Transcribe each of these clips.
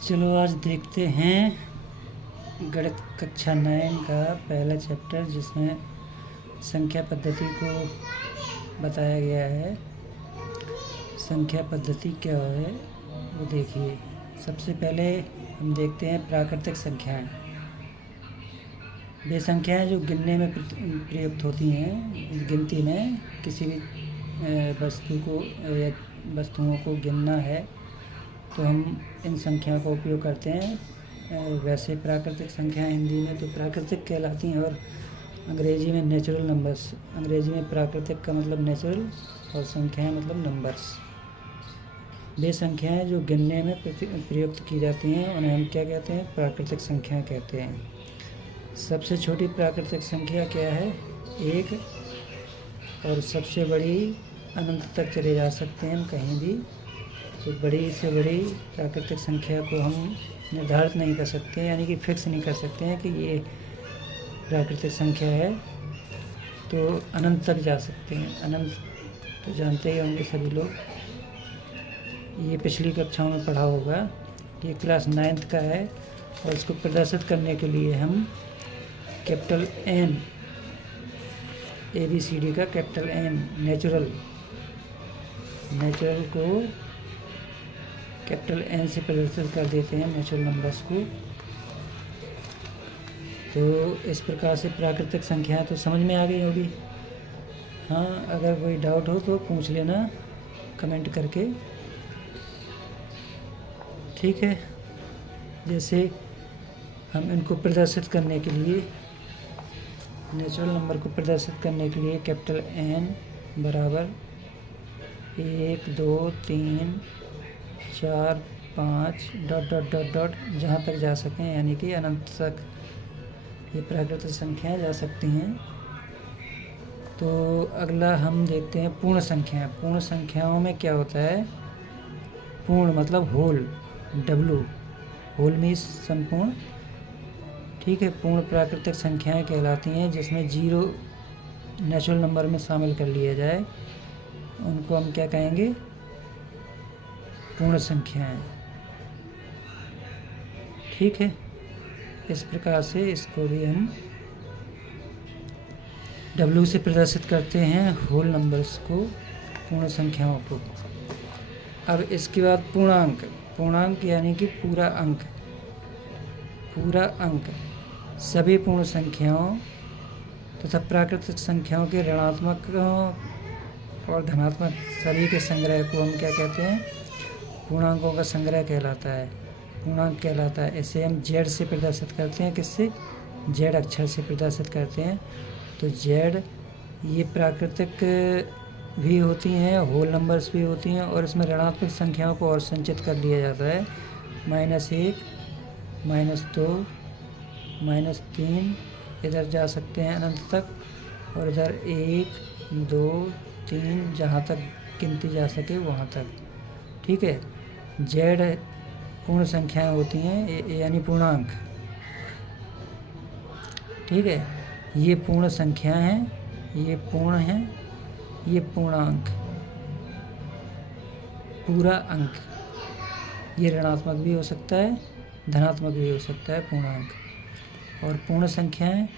चलो आज देखते हैं गणित कक्षा 9 का पहला चैप्टर, जिसमें संख्या पद्धति को बताया गया है। संख्या पद्धति क्या है वो देखिए। सबसे पहले हम देखते हैं प्राकृतिक संख्याएं। वे संख्याएं जो गिनने में प्रयुक्त होती हैं। गिनती में किसी भी वस्तु को या वस्तुओं को गिनना है तो हम इन संख्याओं का उपयोग करते हैं। वैसे प्राकृतिक संख्याएं हिंदी में तो प्राकृतिक कहलाती हैं और अंग्रेजी में नेचुरल नंबर्स। अंग्रेजी में प्राकृतिक का मतलब नेचुरल और संख्याएं मतलब नंबर्स। वे संख्याएं जो गिनने में प्रयुक्त की जाती हैं उन्हें हम क्या कहते हैं? प्राकृतिक संख्याएं कहते हैं। सबसे छोटी प्राकृतिक संख्या क्या है? 1। और सबसे बड़ी अनंत तक चले जा सकते हैं हम कहीं भी। तो बड़ी से बड़ी प्राकृतिक संख्या को हम निर्धारित नहीं कर सकते, यानी कि फिक्स नहीं कर सकते हैं कि ये प्राकृतिक संख्या है। तो अनंत तक जा सकते हैं। अनंत तो जानते ही होंगे सभी लोग, ये पिछली कक्षाओं में पढ़ा होगा। ये क्लास 9th का है और इसको प्रदर्शित करने के लिए हम कैपिटल N, ABCD का कैपिटल N नेचुरल को कैपिटल N से प्रदर्शित कर देते हैं, नेचुरल नंबर्स को। तो इस प्रकार से प्राकृतिक संख्याएं तो समझ में आ गई होगी। हाँ, अगर कोई डाउट हो तो पूछ लेना कमेंट करके, ठीक है। जैसे हम इनको प्रदर्शित करने के लिए, नेचुरल नंबर को प्रदर्शित करने के लिए कैपिटल N बराबर 1 2 3 4 5 डॉट डॉट डॉट डॉट जहाँ तक जा सकें, यानी कि अनंत तक ये प्राकृतिक संख्याएं जा सकती हैं। तो अगला हम देखते हैं पूर्ण संख्याएं। पूर्ण संख्याओं में क्या होता है? पूर्ण मतलब होल, W, होल मीन्स संपूर्ण, ठीक है। पूर्ण प्राकृतिक संख्याएं कहलाती हैं जिसमें 0 नेचुरल नंबर में शामिल कर लिया जाए, उनको हम क्या कहेंगे? पूर्ण संख्याएं, ठीक है। इस प्रकार से इसको भी हम W से प्रदर्शित करते हैं, होल नंबर्स को, पूर्ण संख्याओं को। अब इसके बाद पूर्णांक। पूर्णांक यानी कि पूरा अंक। पूरा अंक सभी पूर्ण संख्याओं तथा प्राकृतिक संख्याओं के ऋणात्मक और धनात्मक सभी के संग्रह को हम क्या कहते हैं? पूर्णांकों का संग्रह कहलाता है, पूर्णांक कहलाता है। इसे हम Z से प्रदर्शित करते हैं। किससे? Z अक्षर से प्रदर्शित करते हैं। तो Z ये प्राकृतिक भी होती हैं, होल नंबर्स भी होती हैं, और इसमें ऋणात्मक संख्याओं को और संचित कर लिया जाता है। -1 -2 -3 इधर जा सकते हैं अनंत तक, और इधर 1 2 3 जहाँ तक गिनती जा सके वहाँ तक, ठीक है। Z पूर्ण संख्याएं होती हैं, यानी पूर्णांक, ठीक है। ये पूर्ण संख्याएं हैं, ये पूर्ण हैं, ये पूर्णांक, पूरा अंक। ये ऋणात्मक भी हो सकता है, धनात्मक भी हो सकता है पूर्णांक। और पूर्ण संख्याएं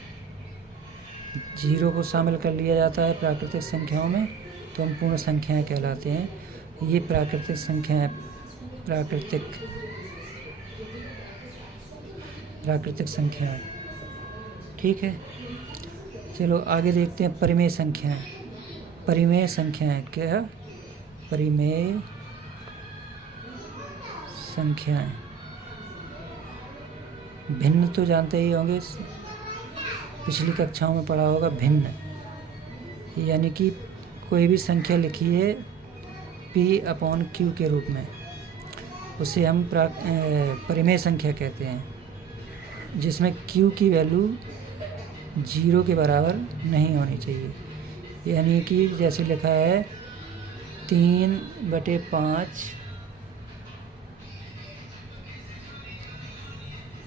0 को शामिल कर लिया जाता है प्राकृतिक संख्याओं में, तो हम पूर्ण संख्याएं कहलाते हैं। ये प्राकृतिक संख्याएं, प्राकृतिक संख्याएं, ठीक है। चलो आगे देखते हैं परिमेय संख्याएं। परिमेय संख्याएं क्या? परिमेय संख्याएं भिन्न तो जानते ही होंगे, पिछली कक्षाओं में पढ़ा होगा। भिन्न यानी कि कोई भी संख्या लिखी है P/Q के रूप में, उसे हम परिमेय संख्या कहते हैं, जिसमें Q की वैल्यू 0 के बराबर नहीं होनी चाहिए। यानी कि जैसे लिखा है 3/5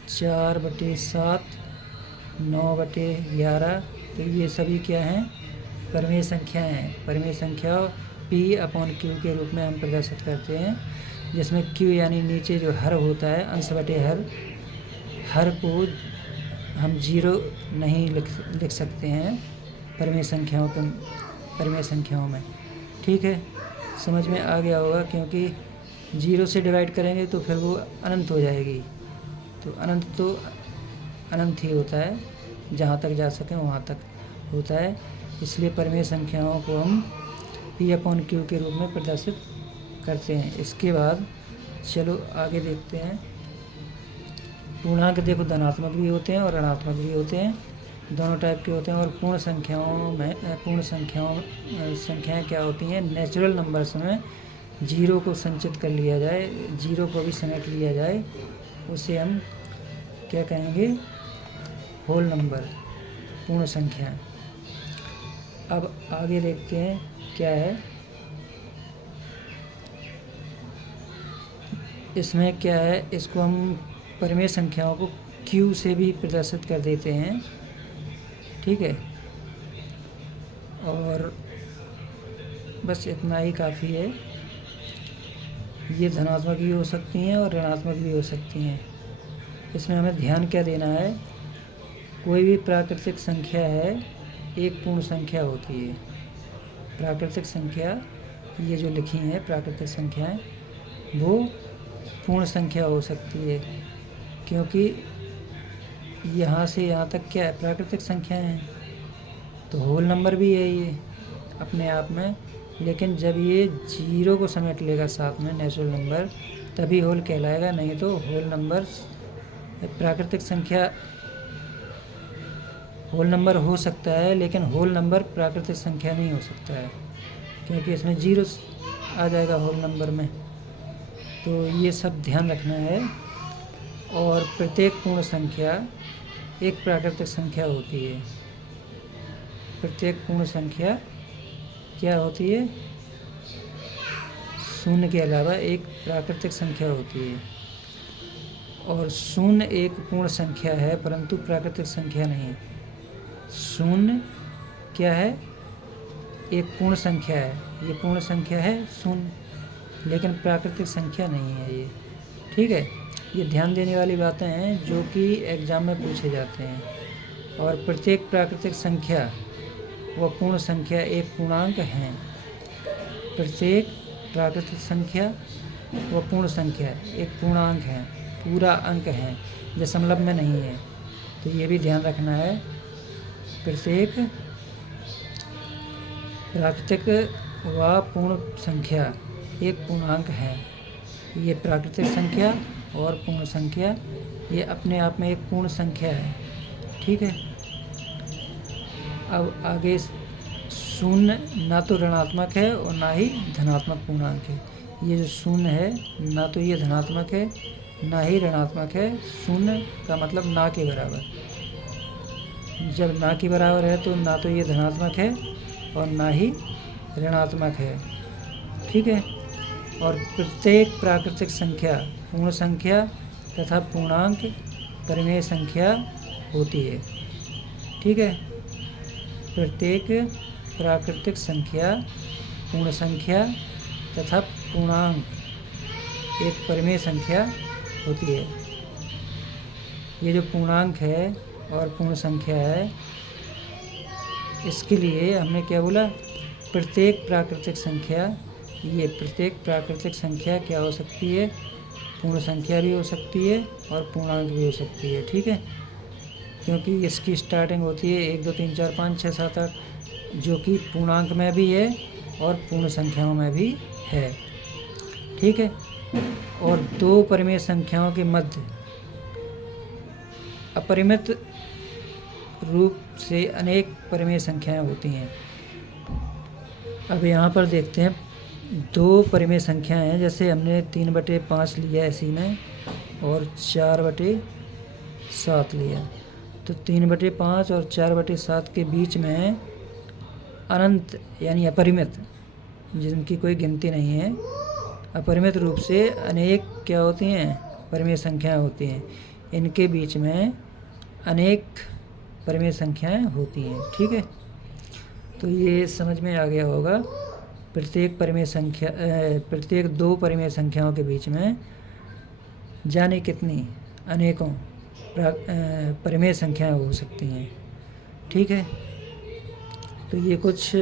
4/7 9/11, तो ये सभी क्या हैं? परिमेय संख्याएं हैं। परिमेय संख्या P/Q के रूप में हम प्रदर्शित करते हैं, जिसमें क्यू यानी नीचे जो हर होता है, अंश बटे हर को हम 0 नहीं लिख सकते हैं परिमेय संख्याओं में। ठीक है, समझ में आ गया होगा, क्योंकि 0 से डिवाइड करेंगे तो फिर वो अनंत हो जाएगी। तो अनंत ही होता है, जहाँ तक जा सकें वहाँ तक होता है। इसलिए परिमेय संख्याओं को हम P/Q के रूप में प्रदर्शित करते हैं। इसके बाद चलो आगे देखते हैं। पूर्णांक देखो धनात्मक भी होते हैं और ऋणात्मक भी होते हैं, दोनों टाइप के होते हैं। और पूर्ण संख्याएं क्या होती हैं? नेचुरल नंबर्स में 0 को संचित कर लिया जाए, 0 को भी समेट लिया जाए, उसे हम क्या कहेंगे? होल नंबर, पूर्ण संख्याएं। अब आगे देखते हैं क्या है इसमें। क्या है, इसको हम परिमेय संख्याओं को Q से भी प्रदर्शित कर देते हैं। ठीक है, और बस इतना ही काफ़ी है। ये धनात्मक भी हो सकती हैं और ऋणात्मक भी हो सकती हैं। इसमें हमें ध्यान क्या देना है? कोई भी प्राकृतिक संख्या है एक पूर्ण संख्या होती है। प्राकृतिक संख्या ये जो लिखी हैं प्राकृतिक संख्याएं, वो पूर्ण संख्या हो सकती है, क्योंकि यहाँ से यहाँ तक क्या है? प्राकृतिक संख्याएं हैं, तो होल नंबर भी है ये अपने आप में। लेकिन जब ये 0 को समेट लेगा साथ में, नेचुरल नंबर, तभी होल कहलाएगा, नहीं तो होल नंबर प्राकृतिक संख्या होल नंबर हो सकता है, लेकिन होल नंबर प्राकृतिक संख्या नहीं हो सकता है, क्योंकि इसमें 0 आ जाएगा होल नंबर में। तो ये सब ध्यान रखना है। और प्रत्येक पूर्ण संख्या एक प्राकृतिक संख्या होती है। प्रत्येक पूर्ण संख्या क्या होती है? शून्य के अलावा एक प्राकृतिक संख्या होती है। और शून्य एक पूर्ण संख्या है, परंतु प्राकृतिक संख्या नहीं। शून्य क्या है? एक पूर्ण संख्या है, ये पूर्ण संख्या है शून्य, लेकिन प्राकृतिक संख्या नहीं है ये। ठीक है, ये ध्यान देने वाली बातें हैं जो कि एग्ज़ाम में पूछे जाते हैं। और प्रत्येक प्राकृतिक संख्या व पूर्ण संख्या एक पूर्णांक हैं। प्रत्येक प्राकृतिक संख्या व पूर्ण संख्या एक पूर्णांक है, पूरा अंक है, दशमलव में नहीं है। तो ये भी ध्यान रखना है। प्रत्येक प्राकृतिक व पूर्ण संख्या एक पूर्णांक है। ये प्राकृतिक संख्या और पूर्ण संख्या ये अपने आप में एक पूर्ण संख्या है। ठीक है, अब आगे शून्य ना तो ऋणात्मक है और ना ही धनात्मक पूर्णांक है। ये जो शून्य है, ना तो ये धनात्मक है ना ही ऋणात्मक है। शून्य का मतलब ना के बराबर। जब ना के बराबर है तो ना तो ये धनात्मक है और ना ही ऋणात्मक है। ठीक है, और प्रत्येक प्राकृतिक संख्या पूर्ण संख्या तथा पूर्णांक परिमेय संख्या होती है। ठीक है, प्रत्येक प्राकृतिक संख्या पूर्ण संख्या तथा पूर्णांक एक परिमेय संख्या होती है। ये जो पूर्णांक है और पूर्ण संख्या है, इसके लिए हमने क्या बोला? प्रत्येक प्राकृतिक संख्या। ये प्रत्येक प्राकृतिक संख्या क्या हो सकती है? पूर्ण संख्या भी हो सकती है और पूर्णांक भी हो सकती है। ठीक है, क्योंकि इसकी स्टार्टिंग होती है 1 2 3 4 5 6 7 8, जो कि पूर्णांक में भी है और पूर्ण संख्याओं में भी है। ठीक है, और दो परिमेय संख्याओं के मध्य अपरिमित रूप से अनेक परिमेय संख्याएं होती हैं। अब यहाँ पर देखते हैं, दो परिमेय संख्याएं हैं। जैसे हमने 3/5 लिया इसी में और 4/7 लिया, तो 3/5 और 4/7 के बीच में अनंत यानी अपरिमित, जिनकी कोई गिनती नहीं है, अपरिमित रूप से अनेक क्या होती हैं? परिमेय संख्याएं होती हैं। इनके बीच में अनेक परिमेय संख्याएं होती हैं। ठीक है, तो ये समझ में आ गया होगा प्रत्येक दो परिमेय संख्याओं के बीच में जाने कितनी अनेकों परिमेय संख्याएं हो सकती हैं। ठीक है, तो ये कुछ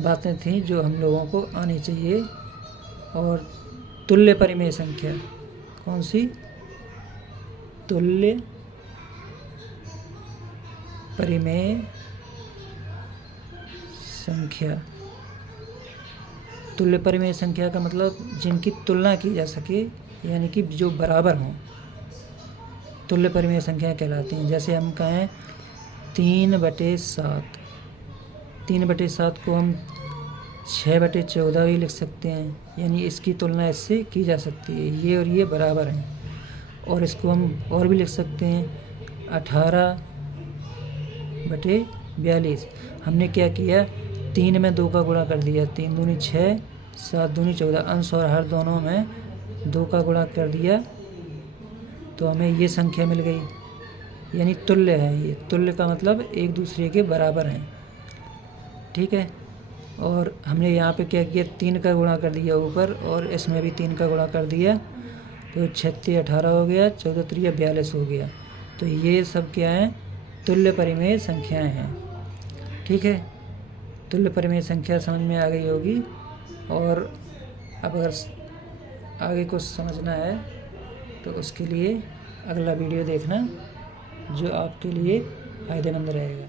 बातें थी जो हम लोगों को आनी चाहिए। और तुल्य परिमेय संख्या कौन सी? तुल्य परिमेय संख्या। तुल्य परिमेय संख्या का मतलब जिनकी तुलना की जा सके, यानी कि जो बराबर हों, तुल्य परिमेय संख्या कहलाती हैं। जैसे हम कहें 3/7, 3/7 को हम 6/14 भी लिख सकते हैं, यानी इसकी तुलना इससे की जा सकती है। ये और ये बराबर हैं। और इसको हम और भी लिख सकते हैं 18/42। हमने क्या किया, 3 में 2 का गुणा कर दिया, 3 दूनी 6, 7 दूनी 14, अंश और हर दोनों में 2 का गुणा कर दिया, तो हमें ये संख्या मिल गई, यानी तुल्य है। ये तुल्य का मतलब एक दूसरे के बराबर हैं। ठीक है, और हमने यहाँ पे क्या किया, 3 का गुणा कर दिया ऊपर, और इसमें भी 3 का गुणा कर दिया, तो 36 18 हो गया, 14 3 42 हो गया। तो ये सब क्या है, तुल्य परिमेय संख्याएं हैं। ठीक है, तुल्य परिमेय संख्या समझ में आ गई होगी। और अब अगर आगे कुछ समझना है तो उसके लिए अगला वीडियो देखना, जो आपके लिए फ़ायदेमंद रहेगा।